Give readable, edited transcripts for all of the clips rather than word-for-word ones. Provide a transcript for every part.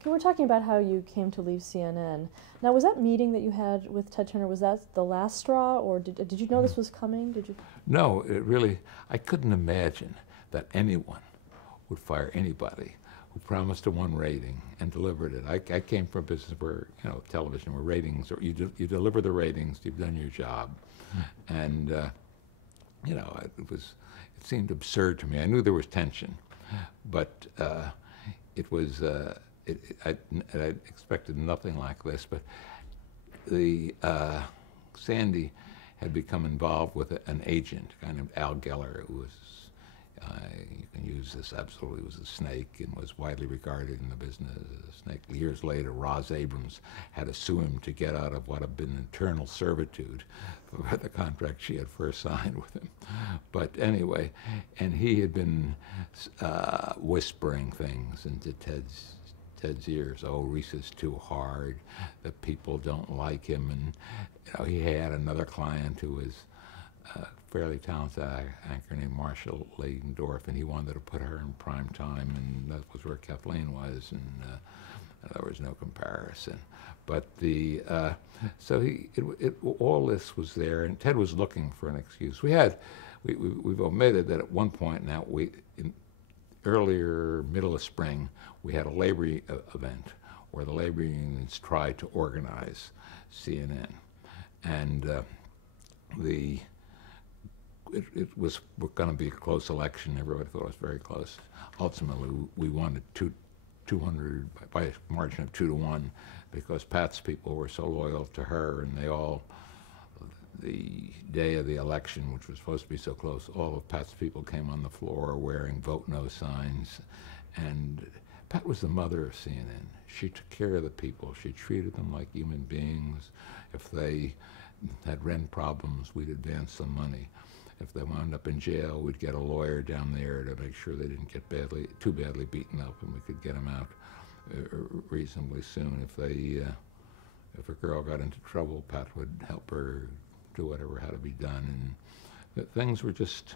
Okay, we're talking about how you came to leave CNN. Now, was that meeting that you had with Ted Turner, was that the last straw, or did you know this was coming? Did you? No, it really, I couldn't imagine that anyone would fire anybody who promised a one rating and delivered it. I came from a business where, television, where ratings, or you deliver the ratings, you've done your job. And, it seemed absurd to me. I knew there was tension, but it was, I expected nothing like this. But the Sandy had become involved with an agent, kind of Al Geller, who was, you can use this absolutely, was a snake and was widely regarded in the business as a snake. Years later, Roz Abrams had to sue him to get out of what had been eternal servitude for the contract she had first signed with him. But anyway, and he had been whispering things into Ted's ears. Oh, Reese is too hard. The people don't like him. And he had another client who was a fairly talented anchor named Marcia Ladendorf, and he wanted to put her in prime time, and that was where Kathleen was, and there was no comparison. But so all this was there, and Ted was looking for an excuse. We've omitted that at one point now, earlier, middle of spring, we had a labor event where the labor unions tried to organize CNN. And it was going to be a close election. Everybody thought it was very close. Ultimately, we won 200 by a margin of 2-1 because Pat's people were so loyal to her, and the day of the election, which was supposed to be so close, all of Pat's people came on the floor wearing vote no signs. And Pat was the mother of CNN. She took care of the people. She treated them like human beings. If they had rent problems, we'd advance them money. If they wound up in jail, we'd get a lawyer down there to make sure they didn't get too badly beaten up, and we could get them out reasonably soon. If a girl got into trouble, Pat would help her do whatever had to be done. And things were just,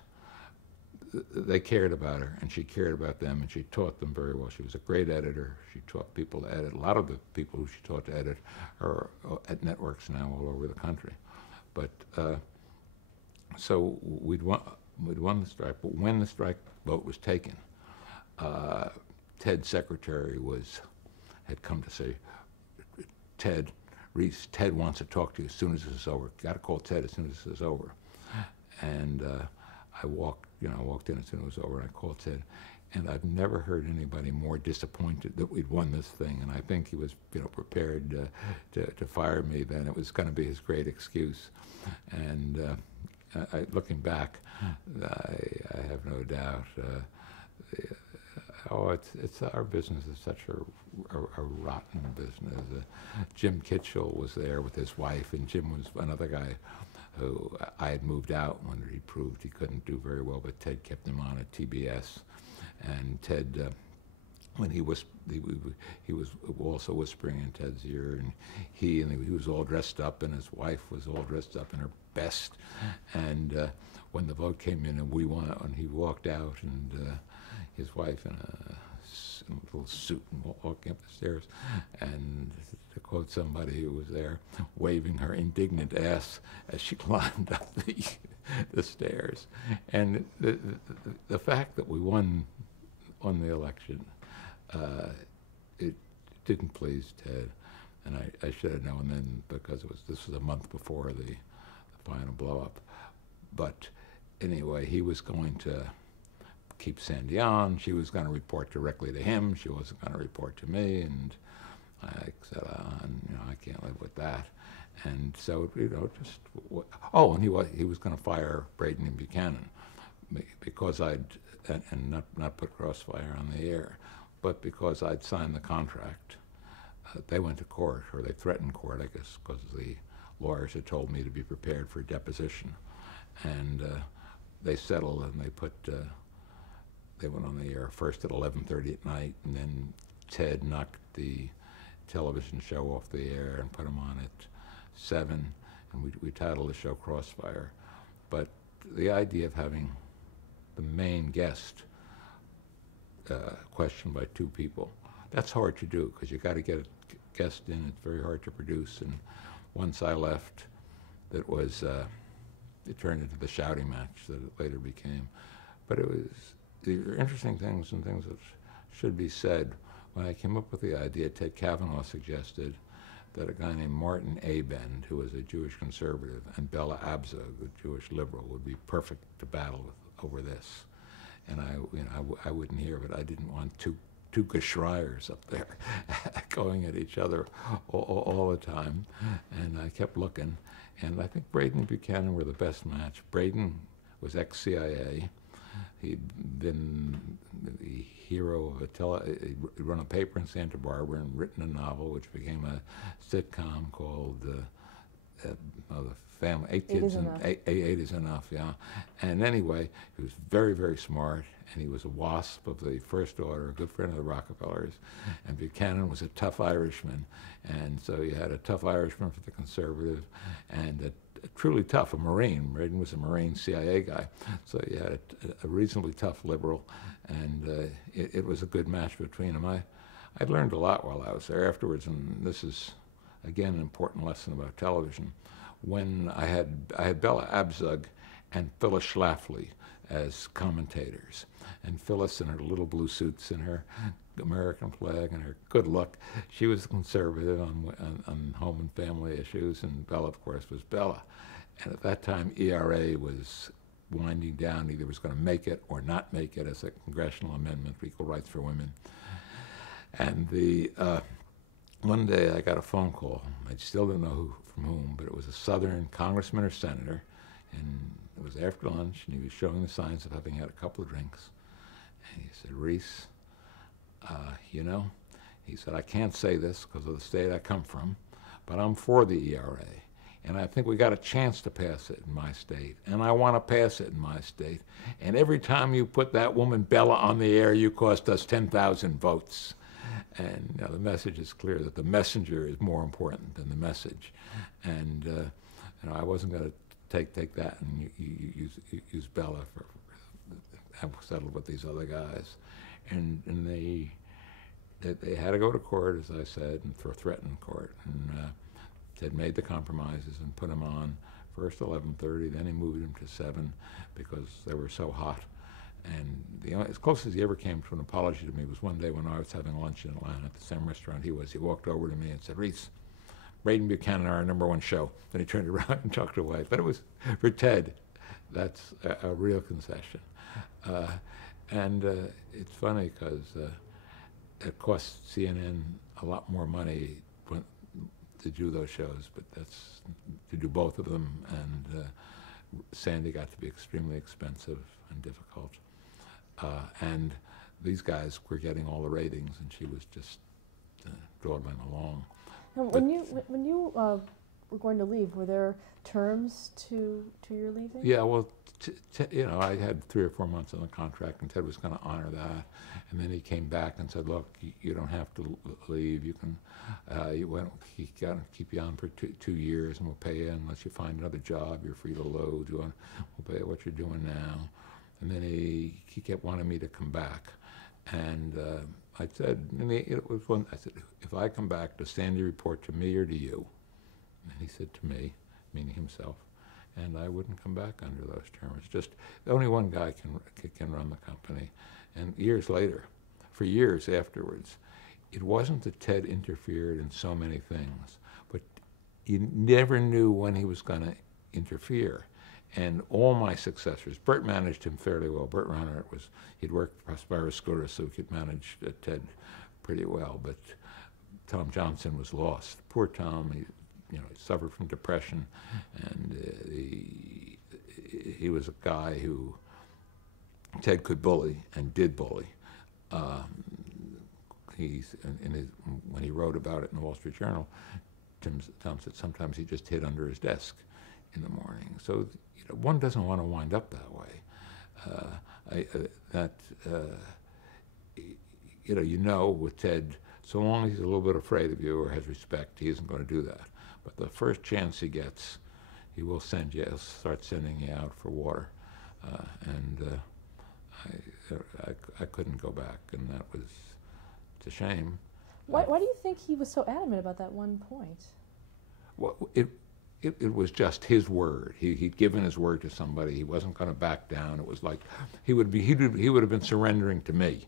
they cared about her, and she cared about them, and she taught them very well. She was a great editor. She taught people to edit. A lot of the people who she taught to edit are at networks now all over the country. But so we'd won the strike, but when the strike vote was taken, Ted's secretary had come to say, Reese, Ted wants to talk to you as soon as this is over. Got to call Ted as soon as this is over. And I walked in as soon as it was over, and I called Ted. And I've never heard anybody more disappointed that we'd won this thing. And I think he was, prepared to fire me. Then it was going to be his great excuse. And looking back, I have no doubt. It's our business is such a rotten business. Jim Kitchell was there with his wife, and Jim was another guy who I had moved out when he proved he couldn't do very well, but Ted kept him on at TBS. And Ted, when he was also whispering in Ted's ear, and he was all dressed up, and his wife was all dressed up in her best. And when the vote came in and we won, and he walked out, and his wife in a little suit and walking up the stairs, and to quote somebody who was there, waving her indignant ass as she climbed up the stairs. And the fact that we won the election, it didn't please Ted, and I should have known then, because this was a month before the final blow up. But anyway, he was going to keep Sandy on. She was going to report directly to him. She wasn't going to report to me, and I said, I can't live with that. And so, just, and he was going to fire Braden and Buchanan because and not put Crossfire on the air, but because I'd signed the contract. They went to court, or they threatened court, I guess, because the lawyers had told me to be prepared for deposition. And they settled, and they went on the air first at 11:30 at night, and then Ted knocked the television show off the air and put him on at 7, and we titled the show Crossfire. But the idea of having the main guest questioned by two people, that's hard to do because you got to get a guest in. It's very hard to produce. And once I left, that was it turned into the shouting match that it later became. But it was these are interesting things and things that should be said. When I came up with the idea, Ted Kavanaugh suggested that a guy named Martin Abend, who was a Jewish conservative, and Bella Abzug, a Jewish liberal, would be perfect to battle with over this. And I wouldn't hear of it. I didn't want two Geschreiers up there going at each other all the time. And I kept looking. And I think Braden and Buchanan were the best match. Braden was ex-CIA. He'd been the hero of he'd run a paper in Santa Barbara and written a novel which became a sitcom called the Family, Eight Kids and Eight is Enough, yeah. And anyway, he was very, very smart, and he was a WASP of the First Order, a good friend of the Rockefellers, and Buchanan was a tough Irishman. And so you had a tough Irishman for the conservative, and a truly tough, a Marine. Braden was a Marine CIA guy. So you had a reasonably tough liberal, and it was a good match between them. I learned a lot while I was there afterwards, and this is, again, an important lesson about television. When I had Bella Abzug and Phyllis Schlafly as commentators, and Phyllis in her little blue suits and her American flag and her good look, she was conservative on home and family issues, and Bella, of course, was Bella. And at that time, ERA was winding down. Either was going to make it or not make it as a congressional amendment for equal rights for women. And one day I got a phone call. I still don't know from whom, but it was a Southern congressman or senator, and it was after lunch, and he was showing the signs of having had a couple of drinks. And he said, Reese, he said, I can't say this because of the state I come from, but I'm for the ERA. And I think we got a chance to pass it in my state. And I want to pass it in my state. And every time you put that woman Bella on the air, you cost us 10,000 votes. And the message is clear that the messenger is more important than the message. And I wasn't going to take that and use Bella for have settled with these other guys. And they had to go to court, as I said, and threatened court. And Ted made the compromises and put him on first 11:30, then he moved him to 7 because they were so hot. And as close as he ever came to an apology to me was one day when I was having lunch in Atlanta at the same restaurant he was. He walked over to me and said, Reese, Braden Buchanan are our #1 show. Then he turned around and talked away. But it was, for Ted, that's a real concession. It's funny because it cost CNN a lot more money to do those shows, but that's to do both of them. And Sandy got to be extremely expensive and difficult. And these guys were getting all the ratings, and she was just dawdling along. Now, when you were going to leave, were there terms to your leaving? Yeah, well, I had 3 or 4 months on the contract, and Ted was going to honor that. And then he came back and said, "Look, you don't have to leave. You can, keep you on for 2 years, and we'll pay you unless you find another job. You're free to load. We'll pay you what you're doing now." And then he kept wanting me to come back, and I said, I said, "If I come back, does Sandy report to me or to you?" And he said, "To me," meaning himself. And I wouldn't come back under those terms. Just only one guy can run the company. And years later, for years afterwards, it wasn't that Ted interfered in so many things, but you never knew when he was going to interfere. And all my successors, Bert managed him fairly well. Bert Ronert he'd worked for Prospero Scudder, so he could manage Ted pretty well. But Tom Johnson was lost. Poor Tom, he suffered from depression, and he was a guy who Ted could bully and did bully. When he wrote about it in the Wall Street Journal, Tom said sometimes he just hid under his desk in the morning. So one doesn't want to wind up that way. With Ted, so long as he's a little bit afraid of you or has respect, he isn't going to do that. But the first chance he gets, he will send you. He'll start sending you out for water, I couldn't go back, and it's a shame. Why do you think he was so adamant about that one point? Well, it was just his word. He'd given his word to somebody. He wasn't going to back down. It was like he would have been surrendering to me.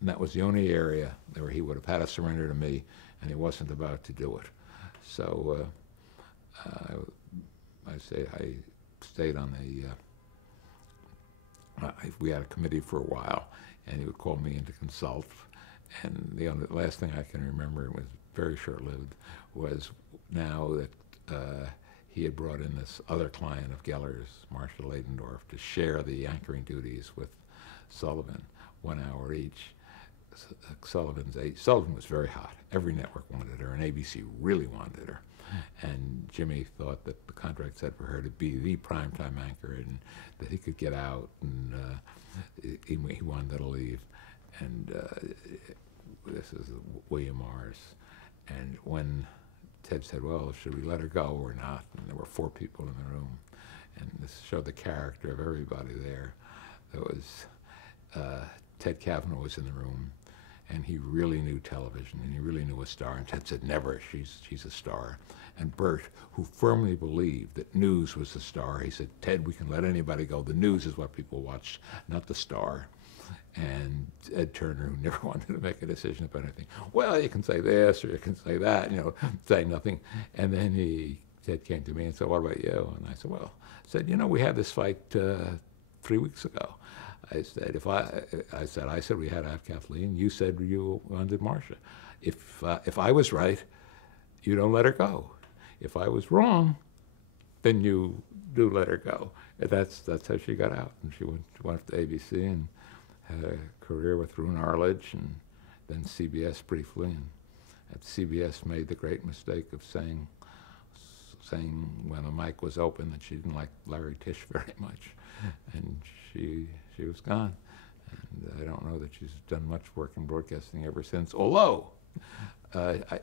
And that was the only area where he would have had to surrender to me, and he wasn't about to do it. So I stayed on we had a committee for a while, and he would call me in to consult. And the last thing I can remember, it was very short-lived, was now that he had brought in this other client of Geller's, Marshall Ladendorf, to share the anchoring duties with Sullivan, 1 hour each. Sullivan was very hot. Every network wanted her, and ABC really wanted her. And Jimmy thought that the contract said for her to be the primetime anchor, and that he could get out, and he wanted to leave. And this is William Mars. And when Ted said, well, should we let her go or not? And there were 4 people in the room. And this showed the character of everybody there. There was Ted Kavanaugh was in the room, and he really knew television, and he really knew a star. And Ted said, never, she's a star. And Bert, who firmly believed that news was the star, he said, Ted, we can let anybody go. The news is what people watch, not the star. And Ed Turner, who never wanted to make a decision about anything, well, you can say this or you can say that, say nothing. And then Ted came to me and said, what about you? And I said, well, we had this fight 3 weeks ago. I said, I said we had to have Kathleen. You said you wanted Marcia. If I was right, you don't let her go. If I was wrong, then you do let her go. And that's how she got out. And she went to ABC and had a career with Roone Arledge, and then CBS briefly. And at CBS made the great mistake of saying when the mic was open that she didn't like Larry Tisch very much, and she was gone. And I don't know that she's done much work in broadcasting ever since, although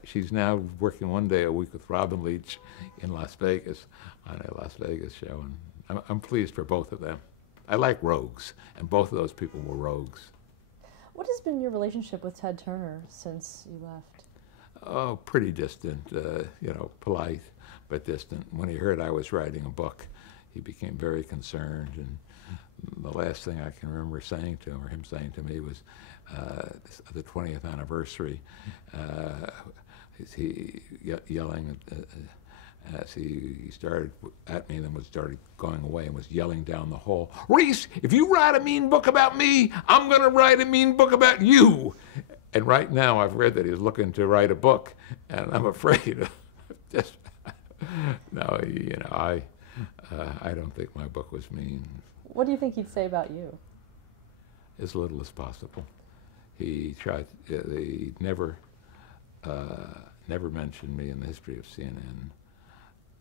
she's now working 1 day a week with Robin Leach in Las Vegas on a Las Vegas show, and I'm pleased for both of them. I like rogues, and both of those people were rogues. What has been your relationship with Ted Turner since you left? Oh, pretty distant, polite, but distant. When he heard I was writing a book, he became very concerned, and the last thing I can remember saying to him, or him saying to me, was the 20th anniversary. He yelling as he started at me, and then started going away and was yelling down the hall, Reese, if you write a mean book about me, I'm going to write a mean book about you. And right now I've read that he's looking to write a book, and I'm afraid of just, no, I don't think my book was mean. What do you think he'd say about you? As little as possible. He never mentioned me in the history of CNN.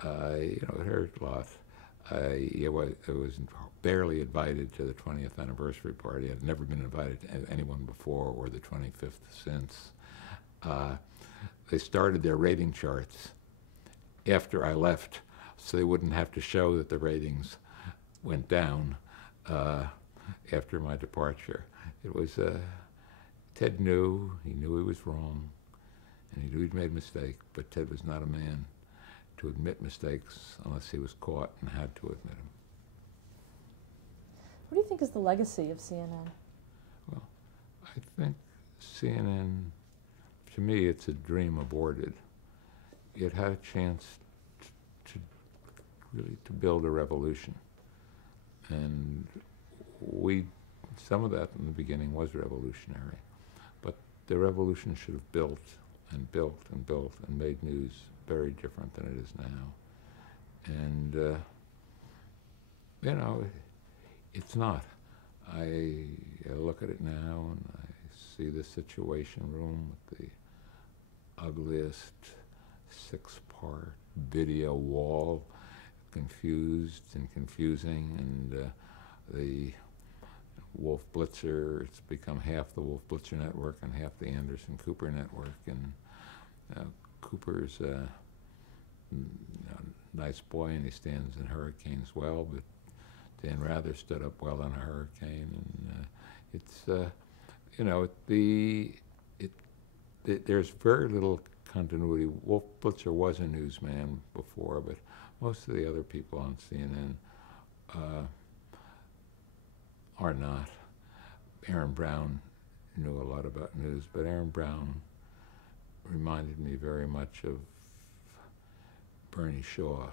It hurt a lot. I was barely invited to the 20th anniversary party. I'd never been invited to anyone before, or the 25th since. They started their rating charts after I left, so they wouldn't have to show that the ratings went down after my departure. It was, Ted knew he was wrong, and he knew he'd made a mistake, but Ted was not a man to admit mistakes unless he was caught and had to admit them. What do you think is the legacy of CNN? Well, I think CNN, to me, it's a dream aborted. It had a chance to really build a revolution. And some of that in the beginning was revolutionary, but the revolution should have built and built and built and made news very different than it is now. And, it's not. I look at it now and I see the Situation Room with the ugliest 6-part video wall, confused and confusing, and the Wolf Blitzer, it's become half the Wolf Blitzer network and half the Anderson Cooper network, and Cooper's a nice boy and he stands in hurricanes well, but Dan Rather stood up well in a hurricane, and there's very little continuity. Wolf Blitzer was a newsman before, but most of the other people on CNN are not. Aaron Brown knew a lot about news, but Aaron Brown reminded me very much of Bernie Shaw.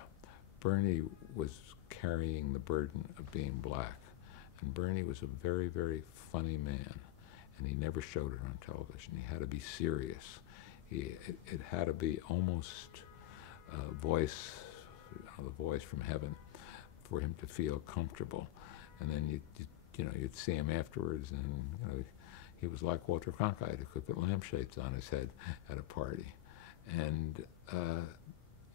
Bernie was carrying the burden of being black, and Bernie was a very, very funny man, and he never showed it on television. He had to be serious. It had to be almost voice, the voice from heaven, for him to feel comfortable. And then you'd see him afterwards, and he was like Walter Cronkite, who could put lampshades on his head at a party. And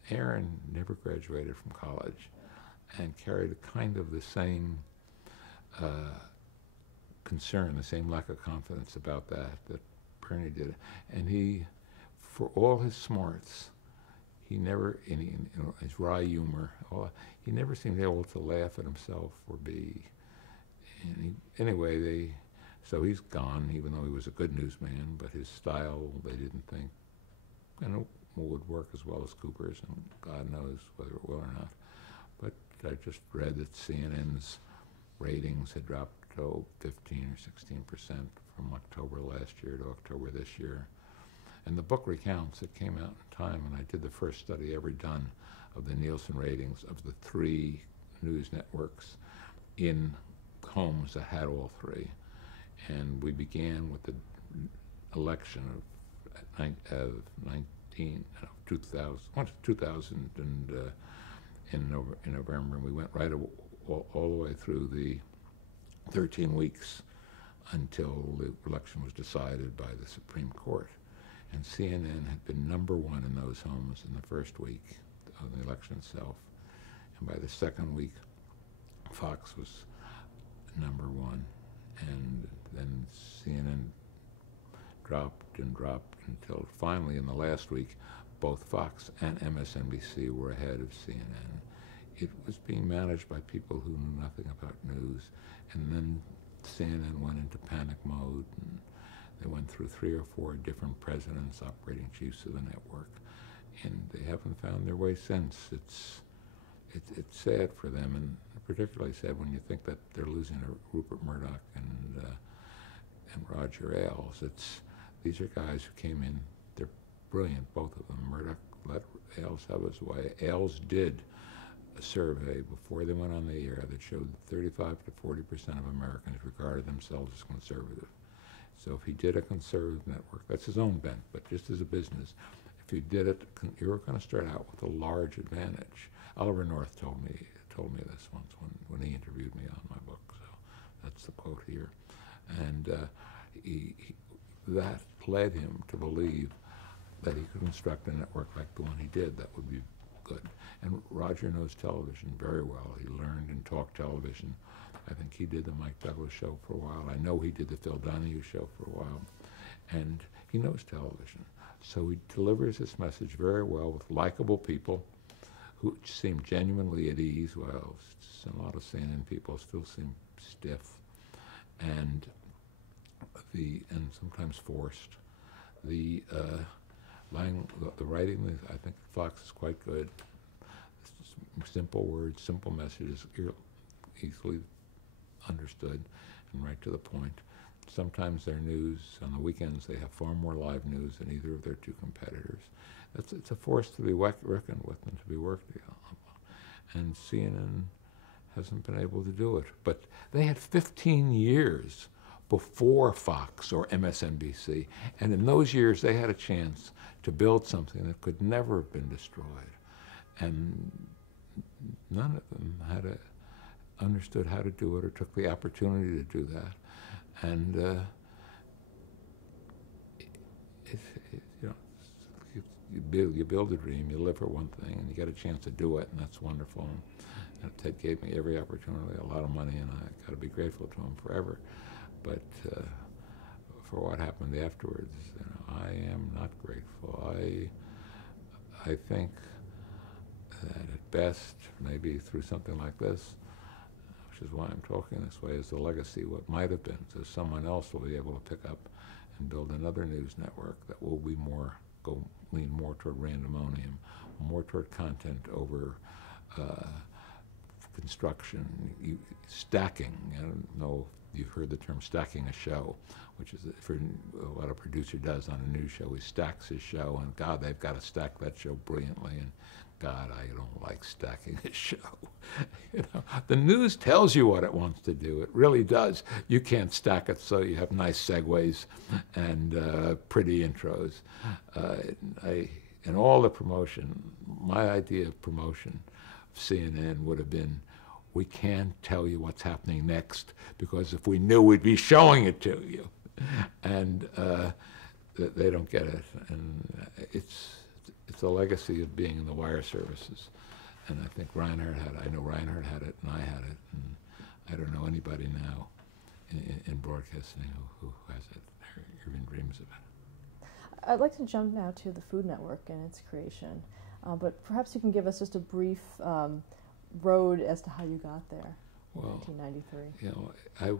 Aaron never graduated from college, and carried a kind of the same concern, the same lack of confidence about that Bernie did. And he, for all his smarts, he never, his wry humor, he never seemed able to laugh at himself or be. Anyway, so he's gone, even though he was a good newsman, but his style, they didn't think, would work as well as Cooper's, and God knows whether it will or not. But I just read that CNN's ratings had dropped 15 or 16% from October last year to October this year. And the book recounts, it came out in time, and I did the first study ever done of the Nielsen ratings of the 3 news networks in homes that had all 3. And we began with the election of 2000 in November, and we went right all the way through the 13 weeks until the election was decided by the Supreme Court. And CNN had been #1 in those homes in the first week of the election itself. And by the second week, Fox was #1. And then CNN dropped and dropped until finally in the last week, both Fox and MSNBC were ahead of CNN. It was being managed by people who knew nothing about news. And then CNN went into panic mode, and they went through 3 or 4 different presidents, operating chiefs of the network, and they haven't found their way since. It's sad for them, and particularly sad when you think that they're losing Rupert Murdoch and Roger Ailes. These are guys who came in, they're brilliant, both of them. Murdoch let Ailes have his way. Ailes did a survey before they went on the air that showed 35 to 40% of Americans regarded themselves as conservative. So if he did a conservative network, that's his own bent, but just as a business, if you did it, you were going to start out with a large advantage. Oliver North told me this once when he interviewed me on my book, so that's the quote here. And that led him to believe that he could construct a network like the one he did that would be good. And Roger knows television very well. He learned and talked television. I think he did the Mike Douglas show for a while. I know he did the Phil Donahue show for a while. And he knows television. So he delivers this message very well with likable people who seem genuinely at ease, while a lot of CNN people still seem stiff and sometimes forced. The writing, I think Fox is quite good. Simple words, simple messages, easily understood and right to the point. Sometimes their news, on the weekends, they have far more live news than either of their 2 competitors. It's a force to be reckoned with and to be worked on. And CNN hasn't been able to do it. But they had 15 years before Fox or MSNBC, and in those years they had a chance to build something that could never have been destroyed. And none of them understood how to do it or took the opportunity to do that. And you build a dream, you live for one thing, and you get a chance to do it, and that's wonderful. And Ted gave me every opportunity, a lot of money, and I got to be grateful to him forever. But for what happened afterwards, I am not grateful. I think that at best, maybe through something like this, which is why I'm talking this way, is the legacy, what might have been. So someone else will be able to pick up and build another news network that will be lean more toward randomonium, more toward content over construction, stacking. I don't know if you've heard the term stacking a show, which is for what a producer does on a news show. He stacks his show, and God, they've got to stack that show brilliantly, and God, I don't like stacking a show. You know, the news tells you what it wants to do. It really does. You can't stack it so you have nice segues and pretty intros. And all the promotion, my idea of promotion of CNN would have been, we can't tell you what's happening next, because if we knew, we'd be showing it to you. And they don't get it. And it's a legacy of being in the wire services. And I think Reinhardt had it. I know Reinhardt had it, and I had it. And I don't know anybody now in broadcasting who has it or even dreams of it. I'd like to jump now to the Food Network and its creation. But perhaps you can give us just a brief road as to how you got there in 1993. You know,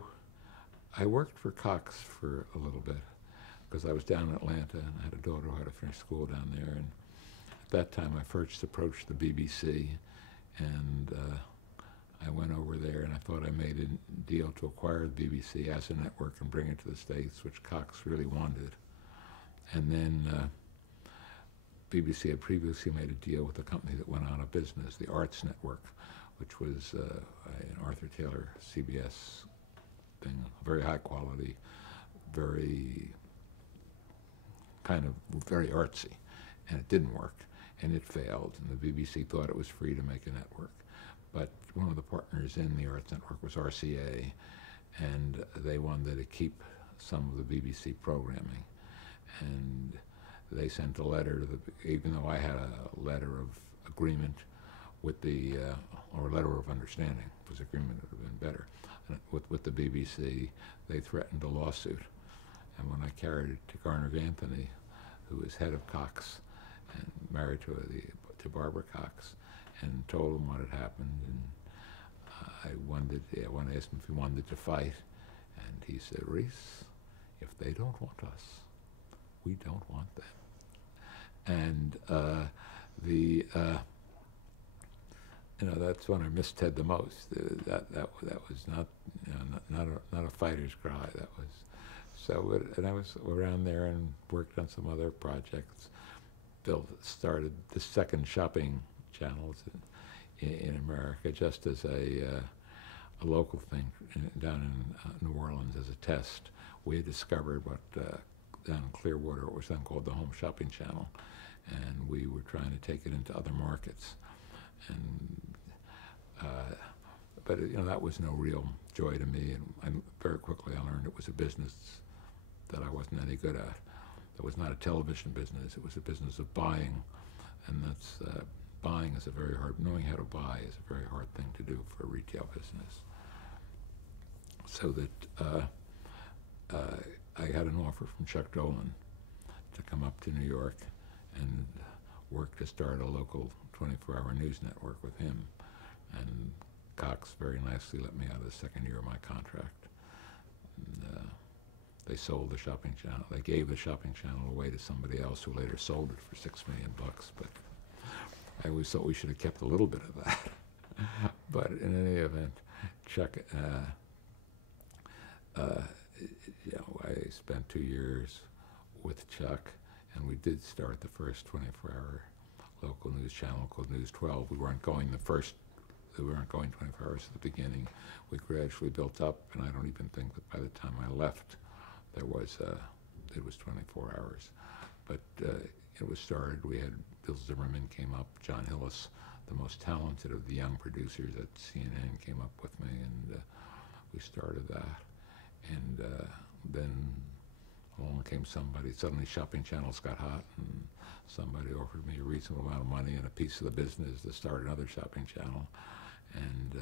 I worked for Cox for a little bit because I was down in Atlanta and I had a daughter who had to finish school down there. And at that time, I first approached the BBC, and I went over there and I thought I made a deal to acquire the BBC as a network and bring it to the States, which Cox really wanted. And then BBC had previously made a deal with a company that went out of business, the Arts Network, which was an Arthur Taylor CBS thing, very high quality, very artsy, and it didn't work, and it failed, and the BBC thought it was free to make a network. But one of the partners in the Arts Network was RCA, and they wanted to keep some of the BBC programming. And they sent a letter to even though I had a letter of agreement with the, or a letter of understanding, because agreement would have been better, with the BBC, they threatened a lawsuit. And when I carried it to Garner Anthony, who was head of Cox and married to Barbara Cox, and told him what had happened, and I asked him if he wanted to fight, and he said, Reese, if they don't want us, we don't want them. And you know, that's when I missed Ted the most. That was not, you know, not a fighter's cry. That was so. And I was around there and worked on some other projects. Started the second shopping channels in America, just as a local thing down in New Orleans as a test. We had discovered what down in Clearwater, it was then called the Home Shopping Channel, and we were trying to take it into other markets. And but you know, that was no real joy to me, and very quickly I learned it was a business that I wasn't any good at. It was not a television business, it was a business of buying, and that's buying is knowing how to buy is a very hard thing to do for a retail business. So that I had an offer from Chuck Dolan to come up to New York and work to start a local 24-hour news network with him. And Cox very nicely let me out of the second year of my contract. And, they sold the shopping channel. They gave the shopping channel away to somebody else who later sold it for $6 million. But I always thought we should have kept a little bit of that. But in any event, Chuck, you know, I spent 2 years with Chuck, and we did start the first 24-hour local news channel called News 12. We weren't going 24 hours at the beginning. We gradually built up, and I don't even think that by the time I left, it was 24 hours. But it was started. We had Bill Zimmerman came up, John Hillis, the most talented of the young producers at CNN, came up with me, and we started that. And then along came somebody. Suddenly shopping channels got hot, and somebody offered me a reasonable amount of money and a piece of the business to start another shopping channel. And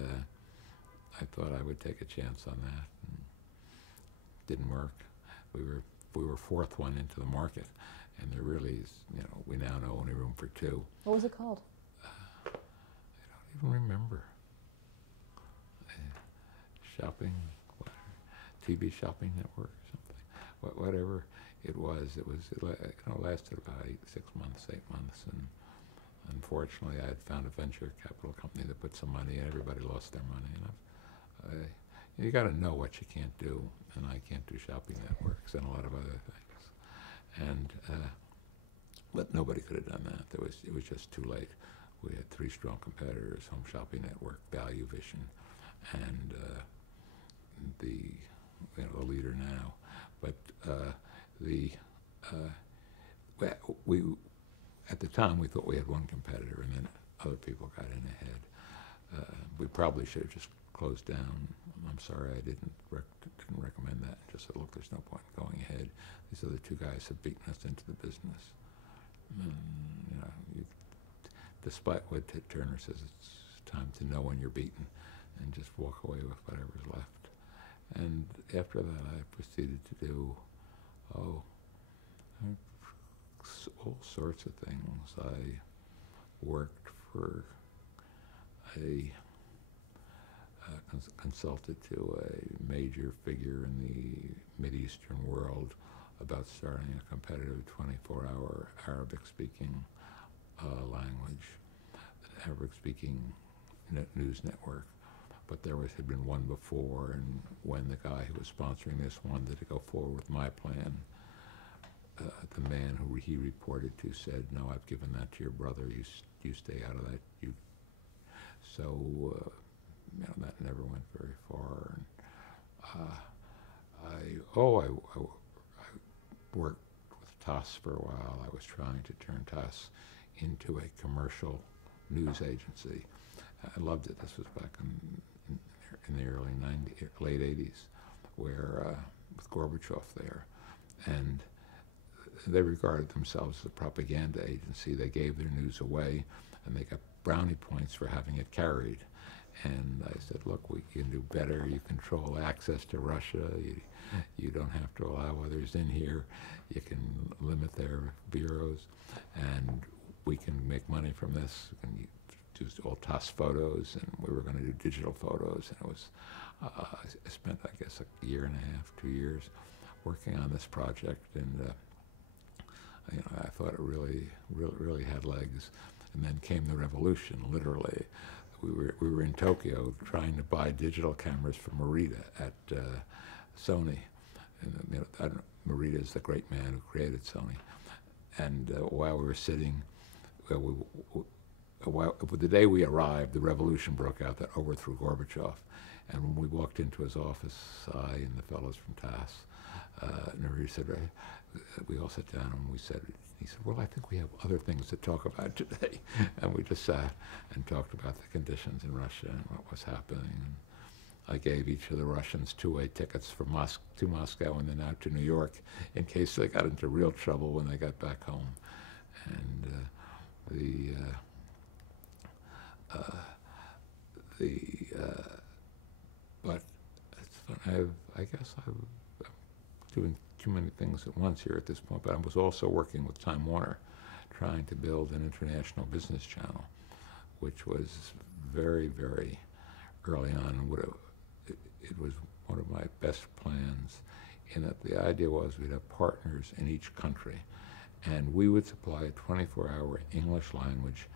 I thought I would take a chance on that. And didn't work. We were fourth one into the market, and there really is, you know, we now know only room for two. What was it called? I don't even remember. Shopping, TV shopping network or something. Whatever. It lasted about 6 months, 8 months, and unfortunately I had found a venture capital company that put some money in. Everybody lost their money, and you got to know what you can't do, and I can't do shopping networks and a lot of other things. And but nobody could have done that. It was just too late. We had 3 strong competitors: Home Shopping Network, Value Vision, and the leader now. But we at the time we thought we had one competitor, and then other people got in ahead. We probably should have just closed down. I'm sorry I didn't recommend that. Just said, look, there's no point in going ahead. These other 2 guys have beaten us into the business. And, despite what Ted Turner says, it's time to know when you're beaten and just walk away with whatever's left. And after that, I proceeded to do, all sorts of things. I worked for consulted to a major figure in the Mideastern world about starting a competitive 24-hour Arabic-speaking language, Arabic-speaking news network. But there had been one before, and when the guy who was sponsoring this wanted to go forward with my plan, the man who he reported to said, "No, I've given that to your brother. You stay out of that." So that never went very far. And I worked with TASS for a while. I was trying to turn TASS into a commercial news agency. I loved it. This was back in the early 90s, late 80s, where with Gorbachev there, and they regarded themselves as a propaganda agency. They gave their news away, and they got brownie points for having it carried. And I said, look, we can do better. You control access to Russia. You don't have to allow others in here. You can limit their bureaus, and we can make money from this. And do all TASS photos, and we were going to do digital photos. And it was, I spent, I guess, a year and a half, 2 years working on this project, and I thought it really had legs. And then came the revolution, literally. We were in Tokyo trying to buy digital cameras from Morita at Sony. And Morita is the great man who created Sony. And while we were sitting, the day we arrived, the revolution broke out that overthrew Gorbachev. And when we walked into his office, I and the fellows from TASS, Nuri said, we all sat down and he said, well, I think we have other things to talk about today. And we just sat and talked about the conditions in Russia and what was happening. And I gave each of the Russians 2-way tickets to Moscow and then out to New York in case they got into real trouble when they got back home. And but it's fun. I guess I'm doing too many things at once here at this point, but I was also working with Time Warner, trying to build an international business channel, which was very, very early on. It was one of my best plans, in that the idea was we'd have partners in each country, and we would supply a 24-hour English language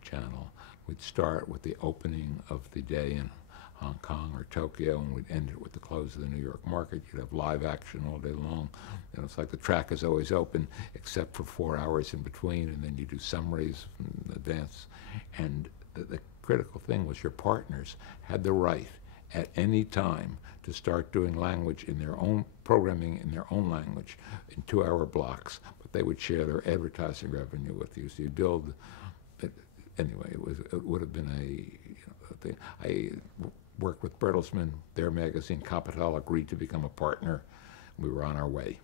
channel. We'd start with the opening of the day in Hong Kong or Tokyo, and we'd end it with the close of the New York market. You'd have live action all day long. It's like the track is always open, except for 4 hours in between, and then you do summaries in advance. And the critical thing was your partners had the right at any time to start doing language in their own programming in their own language in 2-hour blocks, but they would share their advertising revenue with you. So you build it. Anyway, it would have been a thing. I worked with Bertelsmann. Their magazine Capital agreed to become a partner. We were on our way.